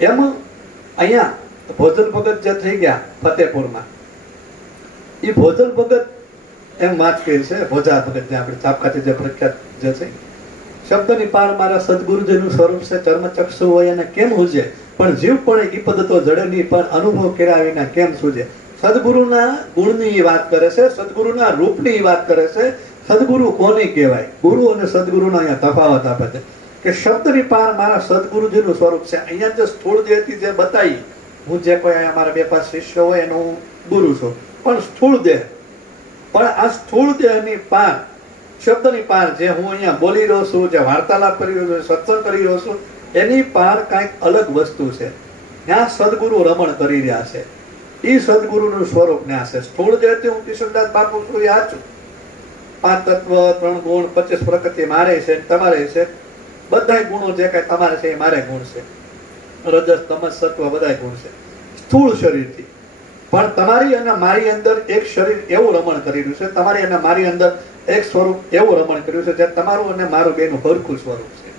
એમ અહીંયા ભોજન ભગત જે થઈ ગયા ફતેપુરમાં, એ ભોજન ભગત એમ વાત કરી છે, ભોજા ભગત જે આપણે ચાપખાથી જે પ્રખ્યાત જે છે, શબ્દની પાર મારા સદગુરુજીનું સ્વરૂપ છે, ચર્મચક્ષુ હોય અને કેમ હુજે, પણ જીવ પણ ઈ પદ તો જડે નહીં, પણ અનુભવ કર્યા વિના કેમ સૂજે. સદગુરુના ગુણની વાત કરે છે, સદગુરુના રૂપની વાત કરે છે. સદગુરુ કોને કહેવાય, ગુરુ અને સદગુરુનો અહીંયા તફાવત આપે છે કે શબ્દની પાર મારા સદગુરુજીનું સ્વરૂપ છે. અહીંયા જે સ્થૂળ દેહથી જે બતાવી, હું જે કોઈ અમારા 2-5 શિષ્ય હોય એનો હું ગુરુ છું, પણ સ્થૂળ દેહ, પણ આ સ્થૂળ દેહની પાર, શબ્દની પાર, જે હું અહીંયા બોલી રહ્યો છું, જે વાર્તાલાપ કરી રહ્યો છું, સત્સંગ કરી રહ્યો છું, એની પાર કાંઈક અલગ વસ્તુ છે. ત્યાં સદગુરુ રમણ કરી રહ્યા છે. એ સદગુરુનું સ્વરૂપ ત્યાં છે. સ્થૂળ દેહથી હું કિશનદાસ બાપુ છું, એ સાચું. 5 તત્વ, 3 ગુણ, 25 પ્રકૃતિ મારે છે, તમારે છે. બધા ગુણો જે કાંઈ તમારે છે એ મારે ગુણ છે. રજસ, તમસ, સત્વ બધા ગુણ છે સ્થૂળ શરીરથી. પણ તમારી અને મારી અંદર એક શરીર એવું રમણ કરી રહ્યું છે, તમારી અને મારી અંદર એક સ્વરૂપ એવું રમણ કર્યું છે, જે તમારું અને મારું બેનું સરખું સ્વરૂપ છે.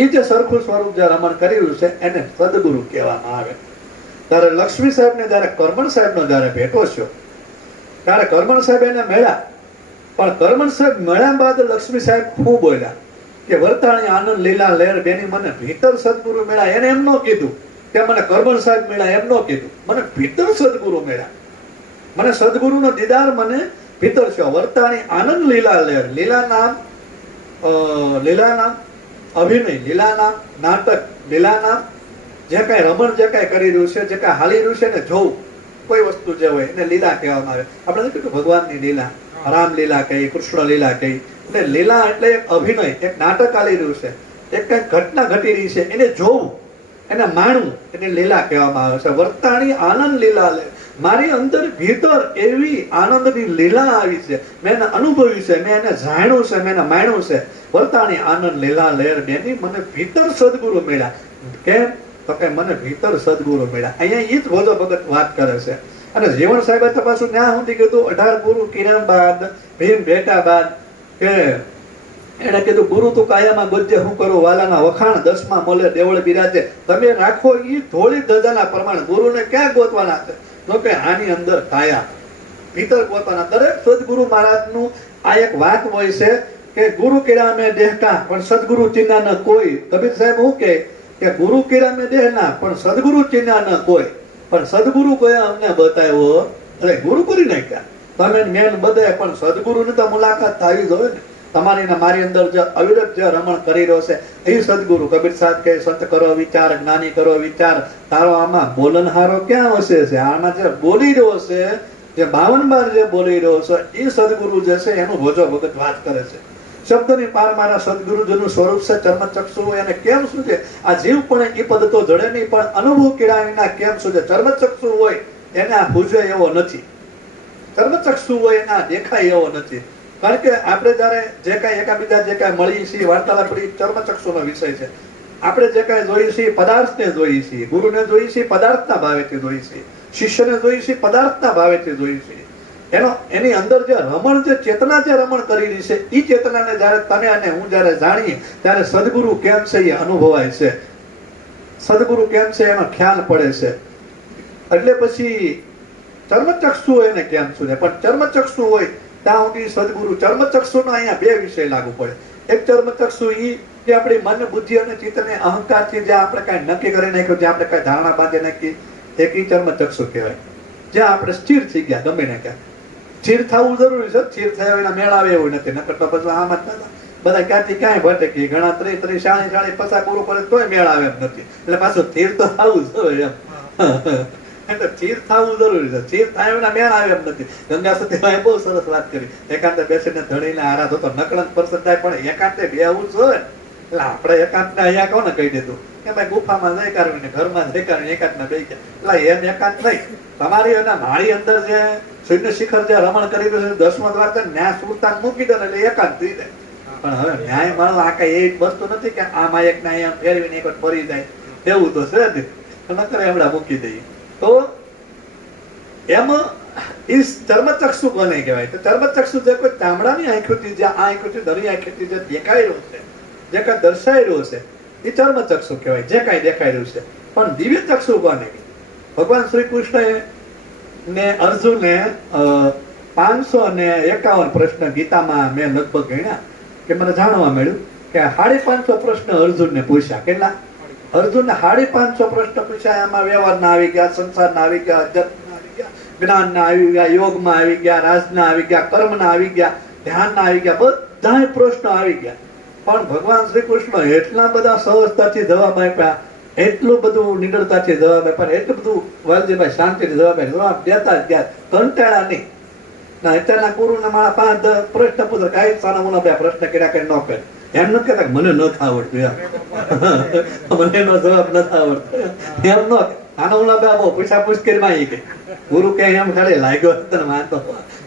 એ જે સરખું સ્વરૂપ જે રમણ કરી રહ્યું છે એને સદગુરુ કહેવામાં આવે. ત્યારે લક્ષ્મી સાહેબને જયારે કરમણ સાહેબનો જયારે ભેટો છો, ત્યારે કરમણ સાહેબ એને મળ્યા. પણ કરમણ સાહેબ મળ્યા બાદ લક્ષ્મી સાહેબ ખૂબ બોલ્યા કે વર્તાણી આનંદ લીલા લહેર બેની મને ભીતર સદગુરુ મળ્યા. એને એમ ન કીધું કે મને કરમણ સાહેબ મળ્યા, એમ ન કીધું, મને ભીતર સદગુરુ મળ્યા, મને સદગુરુનો દીદાર મને ભીતર છે. વર્તાણી આનંદ લીલા લહેર, લીલા નામ અભિનય, લીલા નામ નાટક, લીલા નામ જે કાંઈ રમણ જે કાંઈ કરી રહ્યું છે, જે કાંઈ હાલી રહ્યું છે ને જોવું, કોઈ વસ્તુ જે હોય એને લીલા કહેવામાં આવે. આપણે કીધું ભગવાનની લીલા, રામલીલા કહી, કૃષ્ણ લીલા કહી. એટલે લીલા એટલે એક અભિનય, એક નાટક ચાલી રહ્યું છે, એક કઈક ઘટના ઘટી રહી છે, એને જોવું, એને માણવું, એને લીલા કહેવામાં આવે છે. વર્તાણી આનંદ લીલા લે, મારી અંદર ભીતર એવી આનંદની લીલા આવી છે, મેં એને અનુભવ્યું છે, મેં એને જાણ્યું છે, મેં એને માણ્યું છે. વર્તાણી આનંદ લીલા લહેર બેની મને ભીતર સદગુરુ મળ્યા. કેમ તો કે મને ભીતર સદગુરુ મળ્યા. અહીંયા ઈ જ ભોજો ભગત વાત કરે છે. અને જીવણ સાહેબે તો પાછું ત્યાં સુધી કીધું 18 ગુરુ કિરણ બાદ, ભીમ ભેટા બાદ, કે એને કીધું ગુરુ તું કાયામાં ગોજ્જે હું કરું વાલાના વખાણ, 10માં મોલે દેવળ બિરાજે. તમે રાખો ઈ ધોળી ધજાના પ્રમાણ, ગુરુને ક્યાં ગોતવાના છે? તો કે આની અંદર કાયા ભીતર ગોતવાના. દરેક સદગુરુ મહારાજનું આ એક વાત હોય છે કે ગુરુ કિરા મેં દેહકા પણ સદગુરુ ચિન્હા ન કોઈ. કબીર સાહેબ શું કે ગુરુ કિરા મેં દેહના પણ સદગુરુ ચિન્હા ન કોઈ. પણ સદગુરુ કયા અમને બતાવ્યો, અરે ગુરુ કરી નાખ્યા તમે મેન બધે, પણ સદગુરુની તો મુલાકાત થવી જ હોય ને. તમારી ને મારી અંદર જે અવિરત જે રમણ કરી રહ્યો છે એ સદગુરુ. કબીર સાહેબ કે સંત કરો વિચાર, જ્ઞાની કરો વિચાર, તારો આમાં બોલનહારો ક્યાં હશે છે? આમાં જે બોલી રહ્યો છે, જે 52 બાર જે બોલી રહ્યો છે, એ સદગુરુ જે છે એનું ભોજો ભગત વાત કરે છે. શબ્દની પાર મારા સદગુરુજીનું સ્વરૂપ છે, ચર્મચક્ષુ હોય અને કેમ શું છે? આ જીવ પણ એ પદ તો જડે નહીં, પણ અનુભવ કર્યા વિના કેમ શું છે? ચર્મચક્ષુ હોય એને આ પૂજે એવો નથી, ચર્મચક્ષુ હોય એના દેખાય એવો નથી. કારણ કે આપણે જયારે જે કાંઈ એકાબીજા જે કાંઈ મળીએ છીએ, વાર્તાલાપ કરી, ચર્મચક્ષુનો વિષય છે. આપણે જે કાંઈ જોઈએ છીએ પદાર્થને જોઈએ છીએ, ગુરુને જોઈએ છીએ પદાર્થના ભાવેથી જોઈએ છીએ, શિષ્યને જોઈએ છીએ પદાર્થના ભાવેથી જોઈએ છીએ. એની અંદર જે રમણ, જે ચેતના જે રમણ કરી રહી છે, એ ચેતનાને જયારે તમે અને હું જયારે જાણીએ ત્યારે સદગુરુ કેમ છે એ અનુભવાય છે, સદગુરુ કેમ છે એનો ખ્યાલ પડે છે. એટલે પછી ચર્મચક્ષુ હોય ને કેમ શું છે? પણ ચર્મચક્ષુ હોય ત્યાં સુધી સદગુરુ. ચર્મચક્ષુનો અહીંયા 2 વિષય લાગુ પડે. એક ચર્મચક્ષુ ઈ જે આપણી મન, બુદ્ધિ અને ચિત્તને અહંકારથી જે આપણે કાંઈ નક્કી કરી નાખ્યું, જે આપણે કાંઈ ધારણા બાંધી નાખી, એક ઈ ચર્મચક્ષુ કહેવાય. જ્યાં આપણે સ્થિર થઈ ગયા ગમે ને ક્યાં. સ્થિર થવું જરૂરી છે, સ્થિર થયા વિના મેળ આવે એવું નથી. નકર તો પછી આમાં બધા ક્યાંથી ક્યાંય ભટકી, ઘણા 30 40 પૈસા પૂરું કરે તોય મેળ આવે એમ નથી. એટલે પાછું સ્થિર તો થવું જોઈએ એમ. એટલે સ્થિર થવું જરૂરી છે, સ્થિર થાય વિના મેળ આવે એમ નથી. ગંગા સતીભાઈ બહુ સરસ વાત કરી, એકાંતે બેસીને ધણીને આરાધો તો નકળંત પરસન થાય, પણ એકાંતે બેહવું જોઈએ. એટલે આપણે એકાંતને અહીંયા કોને કહી દીધું કે ભાઈ ગુફામાં જઈ કાઢવીને, ઘરમાં જઈ કાઢવીને એકાંતમાં બેસી ગયા. એટલે એમ એકાંત નહીં. તમારી અને મારી અંદર જે શૂન્ય શિખર જે રમણ કરી રહ્યું છે, 10મો દ્વાર છે, ન્યાય સુરતાન મૂકી દો એટલે એકાંત થઈ જાય. પણ હવે ન્યાય માનો આ કઈ એવી વસ્તુ નથી કે આમાં એક ને અહીંયા ફેરવીને એક ફરી જાય, એવું તો છે જ. નકર એમડા મૂકી દઈએ. તો એમાં એ ચર્મચક્ષુ કોને કહેવાય? તો ચર્મચક્ષુ જે કોઈ ચામડાની આંખોથી, જે આ આંખોથી, દરી આંખોથી જે દેખાઈ રહ્યો છે, જે કઈ દર્શાઈ રહ્યો છે, એ ચર્મચક્ષુ કહેવાય, જે કાંઈ દેખાઈ રહ્યું છે. પણ દિવ્ય ચક્ષુ કોને? ભગવાન શ્રી કૃષ્ણ ને અર્જુને 551 પ્રશ્ન ગીતામાં મેં લગભગ ગણ્યા કે મને જાણવા મળ્યું કે 550 પ્રશ્ન અર્જુનને પૂછ્યા. કેટલા? અર્જુનને 550 પ્રશ્ન પૂછ્યા. એમાં વ્યવહારના આવી ગયા, સંસારના આવી ગયા, અધ્યાત્મના આવી ગયા, જ્ઞાનના આવી ગયા, યોગમાં આવી ગયા, રાજના આવી ગયા, કર્મના આવી ગયા, ધ્યાનના આવી ગયા, બધાય પ્રશ્નો આવી ગયા. પણ ભગવાન શ્રી કૃષ્ણ એટલા બધા સહજતાથી જવાબ આપ્યા, એટલું બધું નિડરતાથી જવાબ આપ્યા, એટલું બધું વાલજીભાઈ શાંતિથી જવાબ આપ્યા, જવાબ દેતા જ ગયા, કંટાળા નહીં. ના અત્યારના ગુરુને મારા 5 પ્રશ્ન પૂછે, કાંઈ સારા મુના 2 પ્રશ્ન કર્યા કઈ ન કરે. એમ નથી કહેતા મને નથી આવડતું, એમ મને એનો જવાબ નથી આવડતો એમ ન. આનો ઓલા 2 બહુ પૂછાપૂછ કરી માં ગઈ. ગુરુ કે એમ ખાલી લાગ્યો તને વાંધો.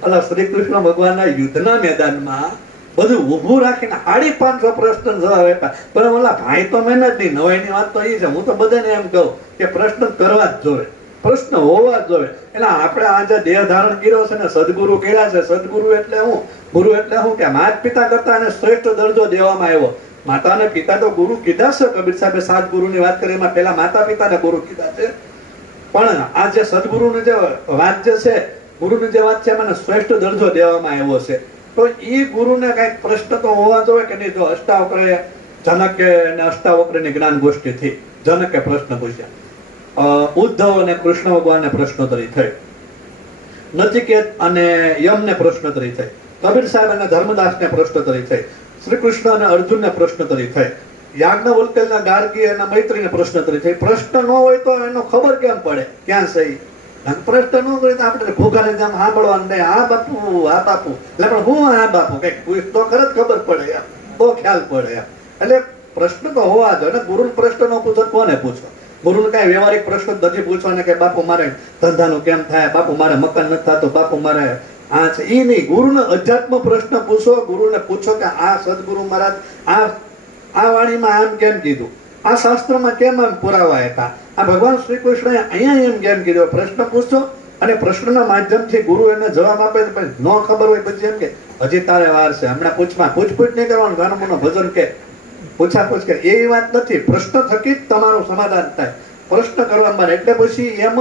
અલા શ્રી કૃષ્ણ ભગવાનના યુદ્ધના મેદાનમાં બધું ઊભું રાખીને 550 પ્રશ્ન જવાબ આપ્યા. પણ ઓલા ભાઈ તો મહેનત નહીં. નવાઈની વાત તો એ છે, હું તો બધાને એમ કહું કે પ્રશ્ન કરવા જ જોવે, પ્રશ્ન હોવા જ જોવે. એટલે આપણે આ જે દેહ ધારણ કર્યો છે ને, સદગુરુ કર્યા છે. સદગુરુ એટલે હું? ગુરુ એટલે હું કે માતા પિતા કરતા એને શ્રેષ્ઠ દરજ્જો દેવામાં આવ્યો. માતા અને પિતા તો ગુરુ કીધા છે. કબીર સાહેબે 7 ગુરુની વાત કરી, એમાં પહેલા માતા પિતાને ગુરુ કીધા છે. પણ આ જે સદગુરુની જે વાત જે છે, ગુરુની જે વાત છે, એમાં શ્રેષ્ઠ દરજ્જો દેવામાં આવ્યો છે. તો એ ગુરુને કઈક પ્રશ્ન તો હોવા જોઈએ કે નહીં? જો અષ્ટાવક્રે જનકે અને અષ્ટાવક્રની જ્ઞાન ગોષ્ઠી થઈ, જનકે પ્રશ્ન પૂછ્યા, ઉદ્ધવ અને કૃષ્ણ ભગવાનને પ્રશ્નોત્તરી થઈ, નચિકેત અને યમને પ્રશ્નોત્તરી થઈ, કબીર સાહેબ અને ધર્મદાસને પ્રશ્નોત્તરી થઈ, શ્રી કૃષ્ણ અને અર્જુનને પ્રશ્નોત્તરી થઈ, યાજ્ઞવલ્ક્યના ગાર્ગી અને મૈત્રીને પ્રશ્નોત્તરી થઈ. પ્રશ્ન ન હોય તો એનો ખબર કેમ પડે ક્યાં છે? પ્રશ્ન ન હોય તો આપણે ભૂખાને જેમ સાંભળવાનું નહીં, આ બાપુ આ બાપુ, એટલે પણ હું આ બાપુ કઈક પૂછ તો ખરજ ખબર પડે એમ, તો ખ્યાલ પડે એમ. એટલે પ્રશ્ન તો હોવા જોઈએ ને. ગુરુ પ્રશ્ન નો પૂછો કોને પૂછો? ગુરુને કઈ વ્યવહારિક પ્રશ્ન નથી પૂછવાના કે બાપુ મારે ધંધાનું કેમ થાય, બાપુ મારે મકાન નથી થતું, બાપુ મારે આ છે, એ નહીં. ગુરુને અધ્યાત્મ પ્રશ્ન પૂછો. ગુરુને પૂછો કે આ સદગુરુ મહારાજ આ વાણીમાં આમ કેમ કીધું, આ શાસ્ત્રમાં કેમ આમ પુરાવા આપ્યા, આ ભગવાન શ્રી કૃષ્ણએ અહીંયા એમ કેમ કીધું. પ્રશ્ન પૂછો અને પ્રશ્નના માધ્યમથી ગુરુ એને જવાબ આપે. ન ખબર હોય પછી એમ કે હજી તારે વાર છે, હમણાં પૂછપૂછ નહીં કરવાનું, ગાનમોનો ભજન કે પૂછાપૂછ કે એવી વાત નથી. પ્રશ્ન થકી જ તમારું સમાધાન થાય. પ્રશ્ન કરવામાં એટલે પછી એમ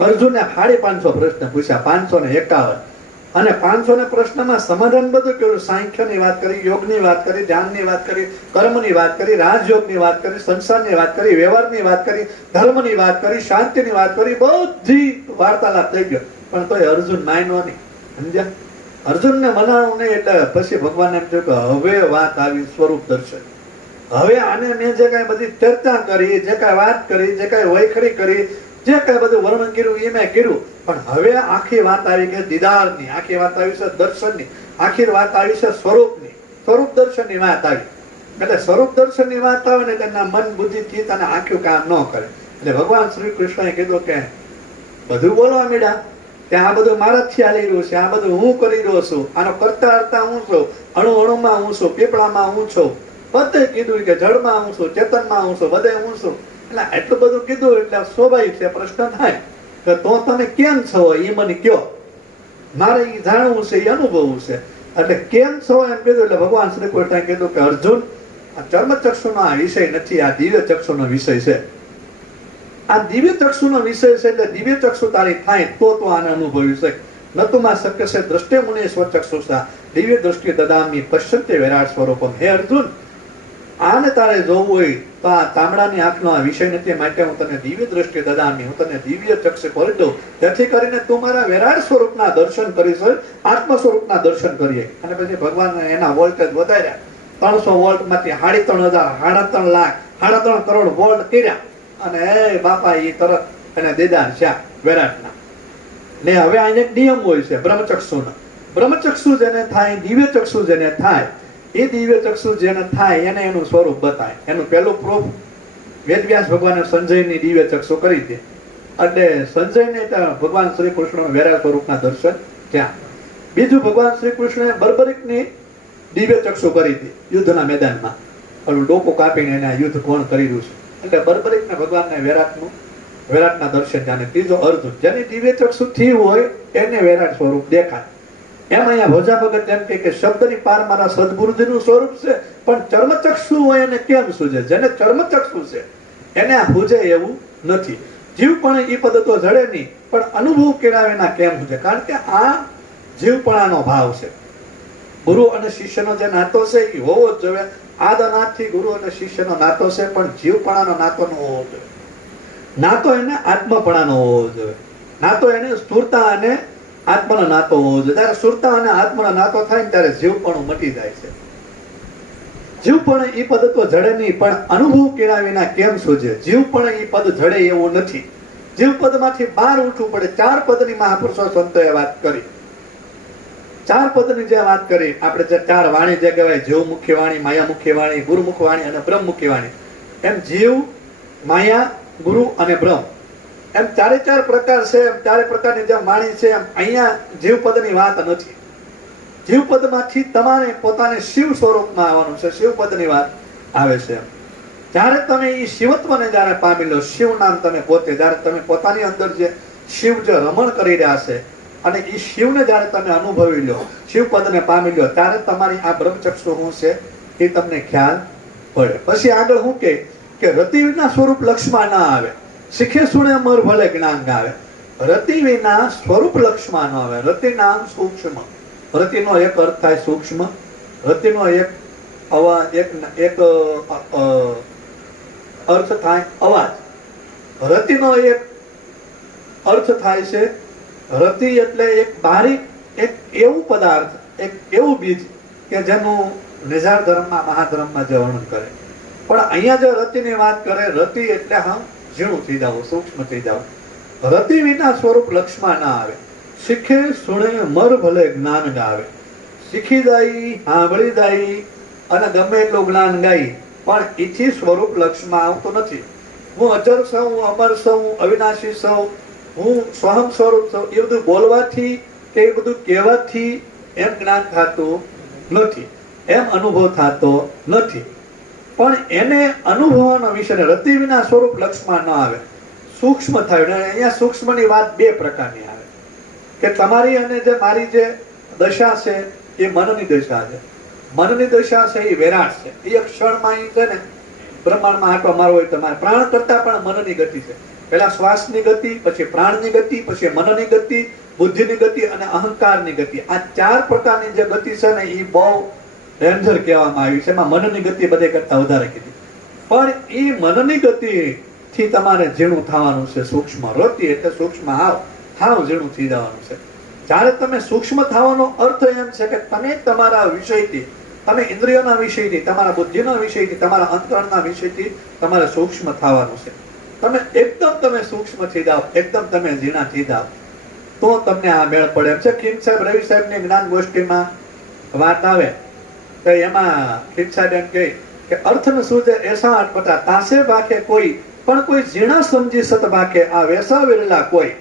અર્જુને 550 પ્રશ્ન પૂછ્યા, 551. અને 500 પ્રશ્નમાં સમાધાન બધું કર્યું. સાંખ્યની વાત કરી, યોગની વાત કરી, ધ્યાનની વાત કરી, કર્મની વાત કરી, રાજયોગની વાત કરી, સંસારની વાત કરી, વ્યવહારની વાત કરી, ધર્મની વાત કરી, શાંતિની વાત કરી, બધી વાર્તાલાપ થઈ ગયો. પણ તોય અર્જુન માન્યો નહીં. સમજ્યા? અર્જુનને મનાવું નહીં. એટલે પછી ભગવાન એમ કહ્યું કે હવે વાત આવી સ્વરૂપ દર્શન. હવે આને મેં જે કાંઈ બધી ચર્ચા કરી, જે કાંઈ વાત કરી, જે કાંઈ વૈખરી કરી, જે કાંઈ બધું વર્ણન કર્યું એ મેં કર્યું. પણ હવે આખી વાત આવી ગઈ દીદારની, આખી વાત આવી છે દર્શનની, આખી વાત આવી છે સ્વરૂપની, સ્વરૂપ દર્શનની વાત આવી. એટલે સ્વરૂપ દર્શનની વાત આવે ને એટલે મન બુદ્ધિ ચિત્ત અને આંખ્યું કામ ન કરે. એટલે ભગવાન શ્રી કૃષ્ણએ કીધું કે બધું બોલવા માંડ્યા કે આ બધું મારા જ ચાલી રહ્યું છે, આ બધું હું કરી રહ્યો છું, આનો કરતા હરતા હું છું, અણુ અણુમાં હું છું, પીપળામાં હું છું, બધે કીધું કે જળમાં હું છું, ચેતનમાં હું છું, બધે હું છું. એટલે એટલું બધું કીધું એટલે સ્વાભાવિક છે પ્રશ્ન થાય કે તો તમે કેમ છો એ મને કયો, મારે એ જાણવું છે, એ અનુભવવું છે. એટલે કેમ છો એમ કીધું એટલે ભગવાન શ્રી કૃષ્ણએ કીધું કે અર્જુન, આ ચર્મચક્ષુનો આ વિષય નથી, આ દિવ્ય ચક્ષુનો વિષય છે. આ દિવ્ય ચક્ષુનો વિષય છે. એટલે દિવ્ય ચક્ષુ તારી થાય તો આને અનુભવી શકે. નતુમાં શક્ય છે દ્રષ્ટે મુનિ સ્વચક્ષુષા દિવ્ય દ્રષ્ટિ દદામી પશ્યંતે વિરાટ સ્વરૂપમ. હે અર્જુન, આને તારે જોવું હોય તો આ તાંબડાની આંખનો આ વિષય નથી, માટે હું તને દિવ્ય દ્રષ્ટિ દદામી, હું તને દિવ્ય ચક્ષુ કરી દઉં, જેથી કરીને તું મારા વિરાટ સ્વરૂપના દર્શન કરીશ, આત્મ સ્વરૂપના દર્શન કરીએ. અને પછી ભગવાન એના વોલ્ટેજ વધાર્યા. 300 વોલ્ટમાંથી 3,500, 3.5 લાખ, 3.5 કરોડ વોલ્ટ કર્યા. અને બાપા એ તરત એને દીદાર છે વિરાટના. ને હવે આ એક નિયમ હોય છે બ્રહ્મચક્ષુનો. બ્રહ્મચક્ષુ જેને થાય, દિવ્ય ચક્ષુ જેને થાય, એ દિવ્ય ચક્ષુ જેને થાય એને એનું સ્વરૂપ બતાય. એનું પહેલું પ્રૂફ વેદવ્યાસ ભગવાને સંજયની દિવ્ય ચક્ષુ કરી દે. એટલે સંજયને ભગવાન શ્રી કૃષ્ણ વેરા સ્વરૂપના દર્શન થયા. બીજું ભગવાન શ્રી કૃષ્ણે બર્બરિકની દિવ્ય ચક્ષુ કરી હતી યુદ્ધના મેદાનમાં. ઓલું ડોકું કાપીને એના યુદ્ધ કોણ કરી રહ્યું છે. એટલે બર્બરિકને ભગવાનને વેરાટના દર્શન થયા. ત્રીજો અર્જુન, જેની દિવ્ય ચક્ષુ થી હોય એને વેરાટ સ્વરૂપ દેખાય. એમ અહીંયા ભોજા ભગત એમ કે શબ્દની પાર મારા સદગુરુજીનું સ્વરૂપ છે, પણ ચર્મચક્ષુ હોય એને કેમ સૂજે? જેને ચર્મચક્ષુ છે એને આ સૂજે એવું નથી. જીવ પણ એ પદ તો જડે નહીં, પણ અનુભવ કર્યા વિના કેમ સૂજે? કારણ કે આ જીવપણાનો ભાવ છે. ગુરુ અને શિષ્યનો જે નાતો છે એ હોવો જ જોઈએ. આદનાથથી ગુરુ અને શિષ્યનો નાતો છે, પણ જીવપણાનો નાતો ન હોવો જોઈએ. નાતો એને આત્મપણાનો હોવો જોઈએ. નાતો એને સ્થૂળતા અને આત્માનો નાતો હોવો જોઈએ. ત્યારે સ્થૂળતા અને આત્માનો નાતો થાય ને ત્યારે જીવપણું મટી જાય છે. જીવપણ એ પદ તો જડે નહીં, પણ અનુભવ કર્યા વિના કેમ સૂજે? જીવપણ એ પદ જડે એવું નથી. જીવપદ માંથી બહાર ઉઠવું પડે. 4 પદની મહાપુરુષો સંતોએ વાત કરી. 4 પદની જે વાત કરી, આપણે જે 4 વાણી જે કહેવાય, જીવ મુખ્ય વાણી, માયા મુખ્ય વાણી, ગુરુમુખ વાણી અને બ્રહ્મ મુખ્ય વાણી, એમ જીવ, માયા, ગુરુ અને બ્રહ્મ, એમ 4 પ્રકાર છે. એમ 4 પ્રકારની જે વાણી છે, એમ અહીંયા જીવપદની વાત નથી. જીવપદમાંથી તમારે પોતાને શિવ સ્વરૂપમાં આવવાનું છે. શિવપદની વાત આવે છે. જ્યારે તમે એ શિવત્વને જ્યારે પામી લો, શિવ નામ તમે પોતે, જ્યારે તમે પોતાની અંદર જે શિવ જે રમણ કરી રહ્યા છે અને એ શિવને જ્યારે તમે અનુભવી લો, શિવપદને પામી લો, ત્યારે તમારી આ બ્રહ્મચક્ષુ શું છે એ તમને ખ્યાલ પડે. પછી આગળ શું કે રતિ વિના સ્વરૂપ લક્ષમાં ના આવે, શીખે સુણે અમર ભલે જ્ઞાન ગાવે. રતિ વિના સ્વરૂપ લક્ષમાં ન આવે. રતિ નામ સૂક્ષ્મ. રતિનો એક અર્થ થાય સૂક્ષ્મ. રતિનો એક અવાજ, એક અર્થ થાય અવાજ. રતિનો એક અર્થ થાય છે, રતિ એટલે એક બારીક, એક એવું પદાર્થ, એક એવું બીજ કે જેનું નિઝાર ધર્મમાં, મહાધર્મમાં જે વર્ણન કરે. પણ અહીંયા જો રતિની વાત કરે, રતિ એટલે હા ઝીણું થઈ જાવ, સૂક્ષ્મ થઈ જાવ. રતિ વિના સ્વરૂપ લક્ષમાં ના આવે. શીખે સુણે મર ભલે જ્ઞાન ગાવે. શીખી જાય, સાંભળી જાય અને ગમે એટલું જ્ઞાન ગાય, પણ એથી સ્વરૂપ લક્ષમાં આવતું નથી. હું અજર છું, હું અમર છું, હું અવિનાશી છું, હું સ્વહમ સ્વરૂપ છું, એ બધું બોલવાથી કે એ બધું કહેવાથી એમ જ્ઞાન થતું નથી, એમ અનુભવ થતો નથી. પણ એને અનુભવવાનો વિષય રતિ વિના સ્વરૂપ લક્ષમાં ન આવે, સૂક્ષ્મ થાય. અહીંયા સૂક્ષ્મની વાત 2 પ્રકારની આવે કે તમારી અને જે મારી જે દશા છે એ મનની દશા છે. મનની દશા છે એ વિરાટ છે. એ એક ક્ષણમાં છે ને બ્રહ્માંડમાં આંટો મારવો હોય તમારે, પ્રાણ કરતા પણ મનની ગતિ છે. પહેલા શ્વાસની ગતિ, પછી પ્રાણની ગતિ, પછી મનની ગતિ, બુદ્ધિની ગતિ અને અહંકારની ગતિ. આ 4 પ્રકારની જે ગતિ છે ને એ બહુ ડેન્જર કહેવામાં આવી છે. એમાં મનની ગતિ બધે કરતા વધારે કીધી. પણ એ મનની ગતિ થી તમારે ઝીણું થવાનું છે. સૂક્ષ્મ રતિ એટલે સૂક્ષ્મ હાવ ઝીણું થઈ જવાનું છે. જ્યારે તમે સૂક્ષ્મ થવાનો અર્થ એમ છે કે તમે તમારા વિષયથી, તમે ઇન્દ્રિયોના વિષયથી, તમારા બુદ્ધિના વિષયથી, તમારા અંતરણના વિષયથી તમારે સૂક્ષ્મ થવાનું છે. તમે એકદમ સૂક્ષ્મ થઈ જાઓ, એકદમ તમે ઝીણા થઈ જાઓ, તો તમને આ મેળ પડે એમ છે. ખીમ સાહેબ, રવિ સાહેબની જ્ઞાન ગોષ્ઠીમાં વાત આવે તો એમાં ખીમ સાહેબ એમ કહે કે અર્થને સૂજે એસા અટપટા તાસે ભાખે કોઈ, પણ કોઈ ઝીણા સમજી સત ભાખે આ વેસા વેરેલા કોઈ.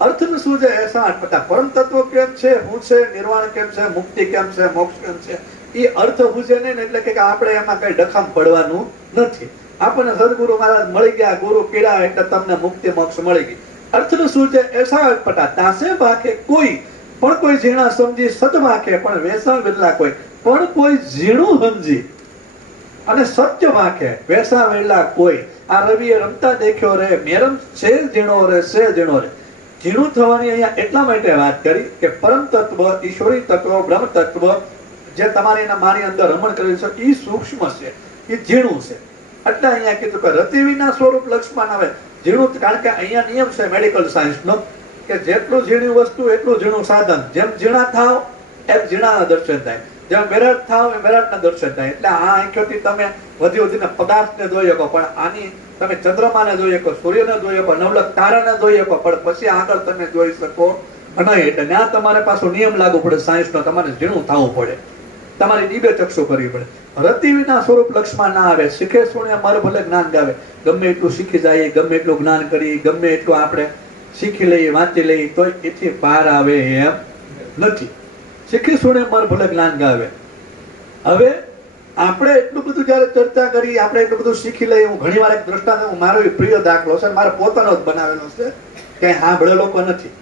અર્થને સૂજે એસા અટપટા. પરમ તત્વ કેમ છે, હું છે, નિર્વાણ કેમ છે, મુક્તિ કેમ છે, મોક્ષ કેમ છે, એ અર્થ સૂજે નહીં. એટલે કે આપણે એમાં કઈ ડખમ પડવાનું નથી. આપણને સદગુરુ મહારાજ મળી ગયા, ગુરુ પીડા એટલે તમને મુક્તિ મોક્ષ મળી ગઈ. અર્થને સૂજે એસા અટપટા તાસે ભાખે કોઈ, પણ કોઈ ઝીણા સમજી સત ભાખે, પણ વેસા વેરેલા કોઈ, પણ કોઈ ઝીણું સમજી અને સત્ય વાંકે વેસા વેલા કોઈ. આ રવિએ રમતા દેખ્યો રે, મેરમ છે ઝીણો રે, છે ઝીણો રે. ઝીણું થવાની અહીંયા એટલા માટે વાત કરી કે પરમ તત્વ, ઈશ્વરી તત્વ, બ્રહ્મ તત્વ જે તમારી મારી અંદર રમણ કરેલું છે એ સૂક્ષ્મ છે, એ ઝીણું છે. એટલે અહીંયા કીધું કે રતિ વિના સ્વરૂપ લક્ષમાં આવે ઝીણું. કારણ કે અહીંયા નિયમ છે મેડિકલ સાયન્સનો કે જેટલું ઝીણી વસ્તુ એટલું ઝીણું સાધન. જેમ ઝીણા થાવ એમ ઝીણાના દર્શન થાય, જેમ વિરાટ થાવ એમ વિરાટના દર્શન થાય. એટલે આ આંખોથી તમે વધીને પદાર્થને જોઈ શકો, પણ આની તમે ચંદ્રમાને જોઈ શકો, સૂર્યને જોઈ શકો, નવલખ તારાને જોઈ શકો, પણ પછી આગળ તમે જોઈ શકો નહીં. એટલે ત્યાં તમારે પાછું નિયમ લાગુ પડે સાયન્સનો, તમારે ઝીણું થવું પડે, તમારી દિવ્ય ચક્ષુ કરવી પડે. રતિ વિના સ્વરૂપ લક્ષમાં ના આવે. શીખે સુણે મર ભલે જ્ઞાન ગાવે. ગમે એટલું શીખી જાય, ગમે એટલું જ્ઞાન કરી, ગમે એટલું આપણે શીખી લઈએ, વાંચી લઈએ, તો એથી પાર આવે એમ નથી. શીખી સુણે મર ભલે જ્ઞાન ગાવે. હવે આપણે એટલું બધું જયારે ચર્ચા કરી, આપણે એટલું બધું શીખી લઈએ. હું ઘણી વાર એક દ્રષ્ટાંત, મારો પ્રિય દાખલો છે, મારો પોતાનો જ બનાવેલો છે, ક્યાંય સાંભળેલો નથી.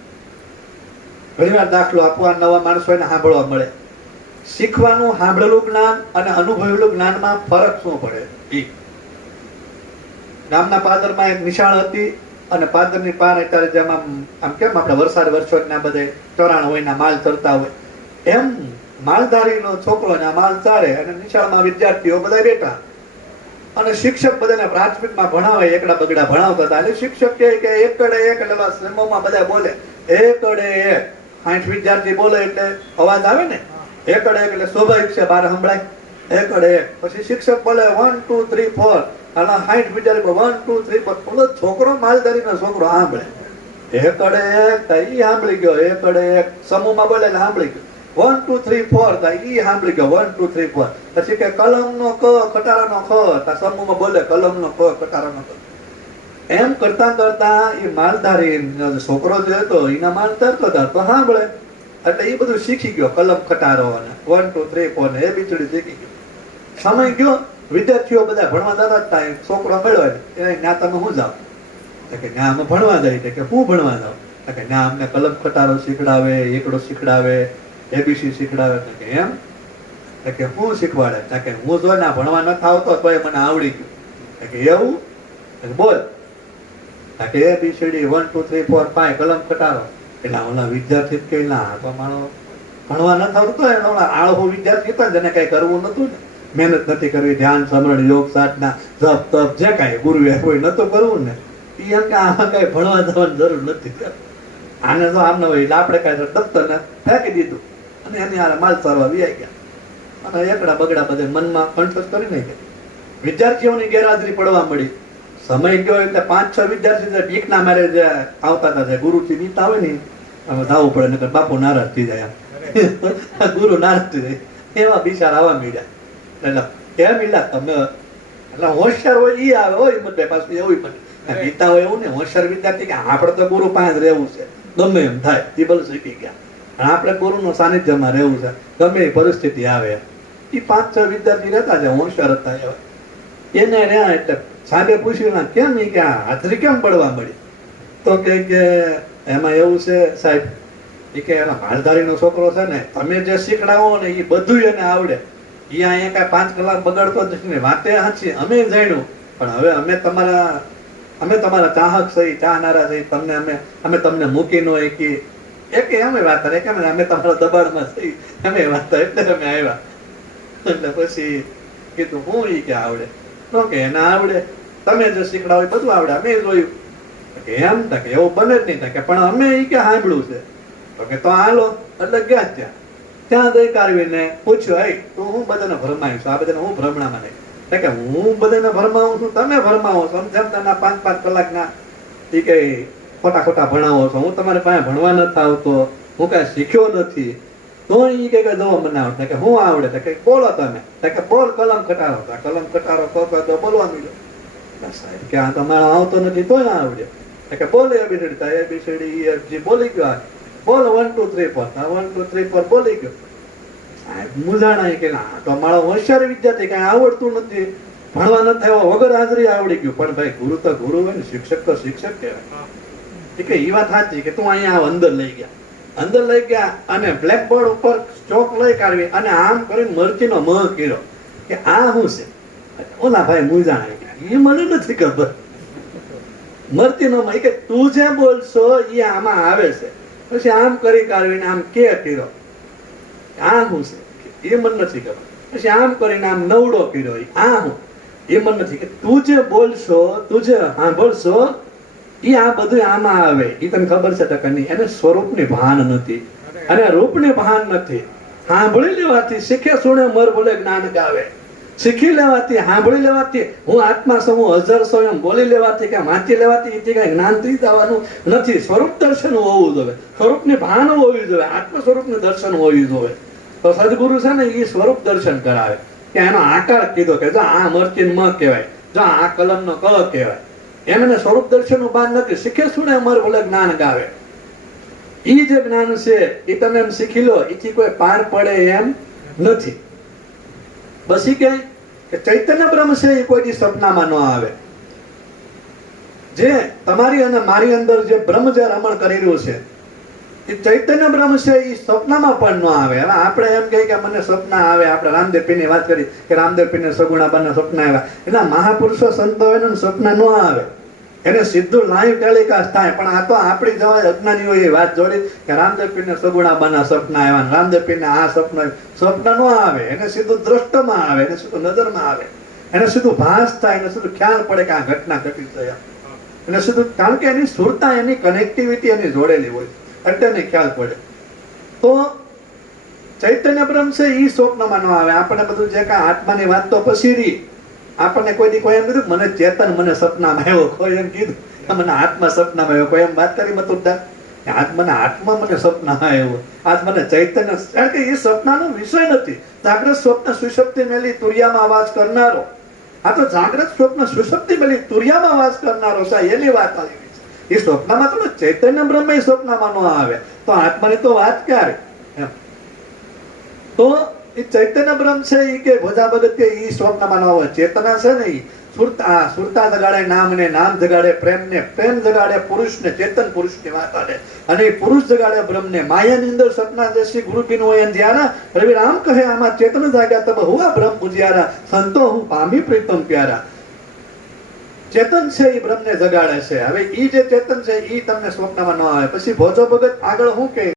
ઘણીવાર દાખલો આપવા નવા માણસો એને સાંભળવા મળે. શીખવાનું સાંભળેલું જ્ઞાન અને અનુભવેલું જ્ઞાનમાં ફરક શું પડે? ગામના પાદરમાં એક નિશાળ હતી અને પાદરની પાર અત્યારે જેમ આમ કેમ આપણે વરસાદ વરસાદના બધે ચરાણ હોય ના માલ ચરતા હોય એમ માલધારીનો છોકરો ને માલ ચારે અને નિશાળમાં વિદ્યાર્થીઓ બધા બેઠા અને શિક્ષક બધાને પ્રાથમિકમાં ભણાવે એકડા બગડા ભણાવતા હતા. એટલે શિક્ષક કહે કે એકડે એક એટલે સમૂહમાં બધા બોલે એકડે એક 60 વિદ્યાર્થી બોલે એટલે અવાજ આવે ને એકડે એક એટલે સ્વાભાવિક છે બહાર સંભળાય એકડે એક. પછી શિક્ષક બોલે 1 2 3 4 અને 60 વિદ્યાર્થી 1 2 3 4 બોલો છોકરો માલધારીનો છોકરો સાંભળે એકડે એક ઈ સાંભળી ગયો એકડે એક સમૂહમાં બોલે એટલે સાંભળી ગયો 1 2 3 4 તા ઈ સાંભળી ગયો 1 2 3 4. પછી કે કલમનો ક કટારાનો ખ તા સમૂહમાં બોલે કલમનો ક કટારાનો ક. એમ કરતા કરતા એ માલધારી છોકરો જે હતો એના માલ તરતો હતો તો સાંભળે એટલે એ બધું શીખી ગયો કલમ કટારો અને 1 2 3 4 ને એ બીચડી શીખી ગયો. સમય ગયો વિદ્યાર્થીઓ બધા ભણવા જતા હતા છોકરો મળ્યો એને ના તમે શું જાઓ કે ના અમે ભણવા જઈએ કે હું ભણવા જાઉં કે ના અમને કલમ કટારો શીખડાવે એકડો શીખડાવે એબીસી શીખડાવે કે એમ કે હું શીખવાડે કે હું જો ના ભણવા ન આવતો તો મને આવડી ગયું કે એવું બોલ કે એબીસીડી 1 2 3 4 5 કલમ કટારો એટલે ઓલા વિદ્યાર્થી કે ના તો મારો ભણવા ન થતું એનો આળહો વિદ્યાર્થી હતા જેને કઈ કરવું નતું ને મહેનત નથી કરવી ધ્યાન સમરણ યોગ સાધના જપ તપ જે કાંઈ ગુરુએ કોઈ નતું કરવું ને એ એમ કે આમાં કઈ ભણવા જવાની જરૂર નથી આને જો આમ ન હોય એટલે આપણે કઈ દફતરને ફેંકી દીધું અને એની હારે માલ ચારવા વી ગયા અને એકડા બગડા બધે મનમાં કંઠોષ કરી નાખ્યા. વિદ્યાર્થીઓની ગેરહાજરી પડવા મળી. સમય ગયો એટલે 5-6 વિદ્યાર્થી બીકના મારે જે આવતા હતા જે ગુરુથી નીતા હોય ને આમાં ધાવવું પડે નકર બાપુ નારાજ થઈ જાય ગુરુ નારાજ થઈ જાય એવા બિચારા આવવા મળ્યા. એટલે કેમ ઇલા તમે એટલે હોશિયાર હોય ઈ આવે હોય મત પાછું એવું પણ ગીતા હોય એવું ને હોશિયાર વિદ્યાર્થી કે આપણે તો ગુરુ પાસે રહેવું છે ગમે એમ થાય એ બધું શીખી ગયા અને આપણે ગુરુનું સાનિધ્યમાં રહેવું છે ગમે એ પરિસ્થિતિ આવે. એ 5-6 વિદ્યાર્થી રહેતા છે હોશિયાર હતા એવા એને રહ્યા એટલે સાહેબે પૂછ્યું કેમ એ કે હાજરી કેમ પડવા મળી તો કે એમાં એવું છે સાહેબ એ કે એના માલધારીનો છોકરો છે ને તમે જે શીખડાવો ને એ બધું એને આવડે એ અહીંયા કઈ 5 કલાક બગાડતો જ ને વાતે હાચી અમે જાણ્યું પણ હવે અમે તમારા ચાહક સહી ચાહનારા સહી તમને અમે તમને મૂકી નો એક અમે વાત કરે કે અમે તમારા દબાણમાં સહી અમે વાત એટલે અમે આવ્યા. એટલે પછી કીધું હું ઈ કે આવડે તો કે એને આવડે તમે જે શીખડાવો એ બધું આવડે અમે જોયું કે એમ કે એવું બને જ નહીં કે પણ અમે ઈ કે સાંભળ્યું છે તો કે તો હાલો એટલે ગયા ત્યાં જઈ કાઢવીને પૂછ્યું હે તું હું બધાને ભરમાયું છું આ બધાને હું ભ્રમણામાં નહીં કે હું બધાને ભરમાવું છું તમે ભરમાવો છો જેમ તમે 5-5 કલાકના એ કે ખોટા ભણાવો છો હું તમારી પાસે ભણવા નથી આવતો હું કઈ શીખ્યો નથી તો એ કે જો મને આવડે કે હું આવડે કે બોલો તમે કે બોલ કલમ કટારો કલમ કટારો તો બોલવા મળ્યો સાહેબ કે આ તમારો આવતો નથી તો આવડે કે બોલ એબીસીડી એફજી બોલી ગયો બોલ 1 2 3 4 1 2 3 4 બોલી ગયો. સાહેબ મુજાણા કે ના તો મારો હોશિયાર વિદ્યાર્થી કઈ આવડતું નથી ભણવા ન થયો વગર હાજરી આવડી ગયું પણ ભાઈ ગુરુ તો ગુરુ હોય ને શિક્ષક તો શિક્ષક કહેવાય. કે એ વાત સાચી કે તું અહીંયા અંદર લઈ ગયા અને બ્લેકબોર્ડ ઉપર ચોક લઈ કાઢવી અને આમ કરીને મરચીનો મ કર્યો કે આ શું છે ઓલા ભાઈ મુજાણા એ મને નથી ખબર મરચીનો મ કે તું જે બોલશો એ આમાં આવે છે પછી આમ કરી કાઢવીને આમ કે કર્યો આ શું છે એ મને નથી ખબર પછી આમ કરીને આમ નવડો કર્યો આ હું એ મને નથી કે તું જે બોલશો તું જે સાંભળશો એ આ બધું આમાં આવે એ તને ખબર છે ટકા નહીં એને સ્વરૂપની ભાન નથી અને રૂપની ભાન નથી. સાંભળી લેવાથી શીખે સુણે મર બોલે જ્ઞાન ગાવે શીખી લેવાથી સાંભળી લેવાથી હું આત્મા સમૂહ હજાર સો એમ બોલી લેવાથી કે વાંચી લેવાથી એથી કઈ જ્ઞાન થઈ જવાનું નથી. સ્વરૂપ દર્શન હોવું જોઈએ સ્વરૂપની ભાન હોવી જોઈએ આત્મ સ્વરૂપનું દર્શન હોવી જોઈએ. તો સદગુરુ છે ને એ સ્વરૂપ દર્શન કરાવે કે એનો આકાર કીધો કે જો આ મરચીન મ કહેવાય જો આ કલમનો ક કહેવાય એમ એને સ્વરૂપ દર્શન નું ભાન નથી. શીખે શું ને અમર બોલે જ્ઞાન ગાવે ઈ જે જ્ઞાન છે એ તમે એમ શીખી લો એથી કોઈ પાર પડે એમ નથી. બસ કે ચૈતન્ય બ્રહ્મ છે એ કોઈ સપનામાં ન આવે. જે તમારી અને મારી અંદર જે બ્રહ્મ જે રમણ કરી રહ્યું છે એ ચૈતન્ય બ્રહ્મ છે એ સ્વપ્નમાં પણ ન આવે. હવે આપણે એમ કહીએ કે મને સપના આવે, આપણે રામદેવ પીરની વાત કરી કે રામદેવ પીરને સગુણાબાના સપના આવ્યા, એના મહાપુરુષો સંતો હોય ને સપના ન આવે, એને સીધું લાઈવ ટેલિકાસ્ટ થાય. પણ આ તો આપણી જવા અજ્ઞાનીઓએ વાત જોડી કે રામદેવ પીરને સગુણાબાના સપના આવ્યા, રામદેવ પીરને આ સપના, સપના ન આવે, એને સીધું દ્રષ્ટમાં આવે, એને સીધું નજરમાં આવે, એને સીધું ભાસ થાય, એને સીધું ખ્યાલ પડે કે આ ઘટના ઘટી છે. એને સીધું, કારણ કે એની સુરતા, એની કનેક્ટિવિટી એની જોડેલી હોય એટલે એને ખ્યાલ પડે. તો ચૈતન્ય બ્રહ્મ છે એ સ્વપ્નમાં ન આવે. આપણને બધું જે કાંઈ આત્માની વાત તો પછી રહી. આપણને કોઈ એમ કીધું મને ચેતન મને સપનામાં આવ્યો, કોઈ એમ કીધું મને આત્મા સપનામાં આવ્યો, કોઈ એમ વાત કરી મતુરદાર આત્મા મને સપનામાં આવ્યો, આજ મને ચૈતન્ય, કારણ કે એ સપનાનો વિષય નથી. જાગ્રત સ્વપ્ન સુષુપ્તિ મેલી તુરિયામાં વાસ કરનારો, આ તો જાગ્રત સ્વપ્ન સુષુપ્તિ મેલી તુરિયામાં વાસ કરનારો છે, એની વાત આવી છે. એ સ્વપ્નમાં તો ચૈતન્ય બ્રહ્મ એ સ્વપ્નમાં ન આવે તો આત્માની તો વાત ક્યારે? તો એ ચૈતન્ય બ્રહ્મ છે એ કે ભોજા ભગત કે એ સ્વપ્નમાં ન આવે. ચેતના છે ને એ સુરતા જગાડે નામને, નામ જગાડે પ્રેમને, પ્રેમ જગાડે પુરુષને, ચેતન પુરુષની વાત આડે, અને એ પુરુષ જગાડે બ્રહ્મને. માયાની અંદર સપના જૈસી ગુરુ બિન હોય અંધિયારા, રવિ રામ કહે આમાં ચેતન જાગ્યા તબ હુઆ બ્રહ્મ પૂજ્યારા, સંતો હું પામી પ્રીતમ પ્યારા. ચેતન છે એ બ્રહ્મને જગાડે છે. હવે એ જે ચેતન છે એ તમને સ્વપ્નમાં ન આવે. પછી ભોજો ભગત આગળ શું કહે?